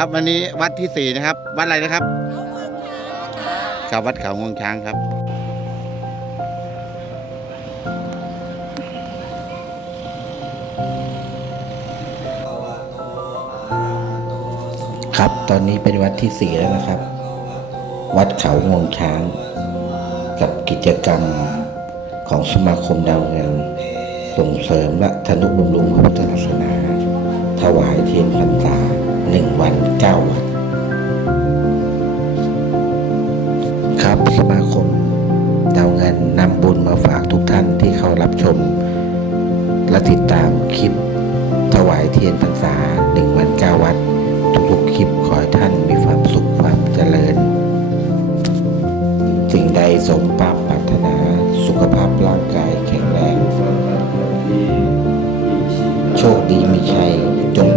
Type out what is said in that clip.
ครับวันนี้วัดที่สี่นะครับ วัดอะไรนะครับกับวัดเขางวงช้างครับ ครับตอนนี้เป็นวัดที่สี่แล้วนะครับ วัดเขางวงช้าง กับกิจกรรมของสมาคมดาวเงินส่งเสริมและทนุบำรุงพระพุทธศาสนา ถวายเทียนพรรางวันเก้าครับสมาคมดาวเงินนำบุญมาฝากทุกท่านที่เขารับชม และติดตามคลิปถวายเทียนพรรษาหนึ่งวันเก้าวัด ทุกๆคลิปขอให้ท่านมีความสุขความเจริญสิ่งใดสมปรารถนาสุขภาพร่างกายแข็งแรง โชคดีมีชัยจง